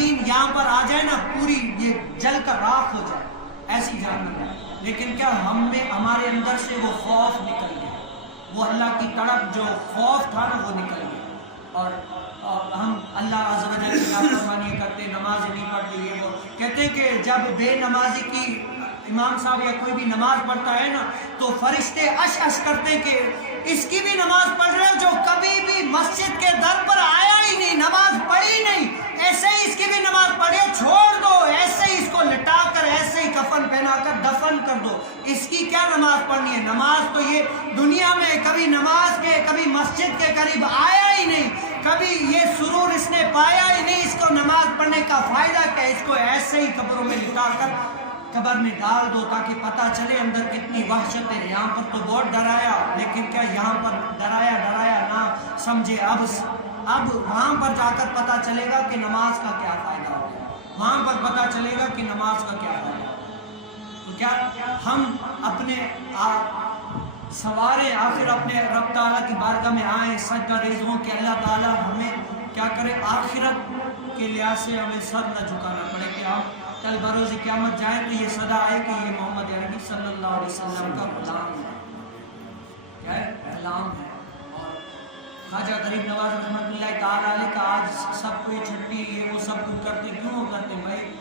زمین یہاں پر آ جائے نا پوری یہ جل کر راکھ ہو جائے، ایسی جان نہ جائے، لیکن کیا ہمارے اندر سے وہ خوف نکل گیا، وہ اللہ کی تڑپ جو خوف تھا نا وہ نکل گیا، اور ہم اللہ عز و جل کی نافرمانی کرتے، نماز نہیں پڑھتے، یہ وہ کہتے کہ جب بے نمازی کی امام صاحب یا کوئی بھی نماز پڑھتا ہے نا تو فرشتے اش اش کرتے کہ اس کی بھی نماز پڑھ رہے ہو جو کبھی بھی مسجد کے در پر آیا ہی نہیں، نماز پڑھی نہیں، ایسے ہی اس کی بھی نماز پڑھے، چھوڑ دو، ایسے ہی اس کو لٹا کر ایسے ہی کفن پہنا کر دفن کر دو، اس کی کیا نماز پڑھنی ہے؟ نماز تو یہ دنیا میں کبھی نماز کے کبھی مسجد کے قریب آیا ہی نہیں، کبھی یہ سرور اس نے پایا ہی نہیں، اس کو نماز پڑھنے کا فائدہ کیا؟ اس کو ایسے ہی قبروں میں لٹا کر قبر میں ڈال دو تاکہ پتہ چلے اندر کتنی وحشت ہے۔ یہاں پر تو بہت ڈرایا، لیکن کیا یہاں پر ڈرایا نہ سمجھے، اب وہاں پر جا کر پتہ چلے گا کہ نماز کا کیا فائدہ ہو گیا، وہاں پر پتہ چلے گا کہ نماز کا کیا فائدہ ہو گیا۔ تو کیا ہم اپنے سوارے آخر اپنے رب تعالیٰ کی بارگاہ میں آئیں سجدہ ریز ہوں کہ اللہ تعالیٰ ہمیں کیا کرے، آخرت کے لحاظ سے ہمیں سر نہ جھکانا پڑے کہ ہم کل بروز قیامت جائیں تو یہ صدا آئے کہ یہ محمد عربی صلی اللہ علیہ وسلم کا غلام ہے، کیا ہے؟ غلام ہے۔ اور خواجہ غریب نواز رحمۃ اللہ تعالیٰ علیہ کا آج سب کوئی چھٹی یہ وہ سب کچھ کرتے، کیوں کرتے بھائی؟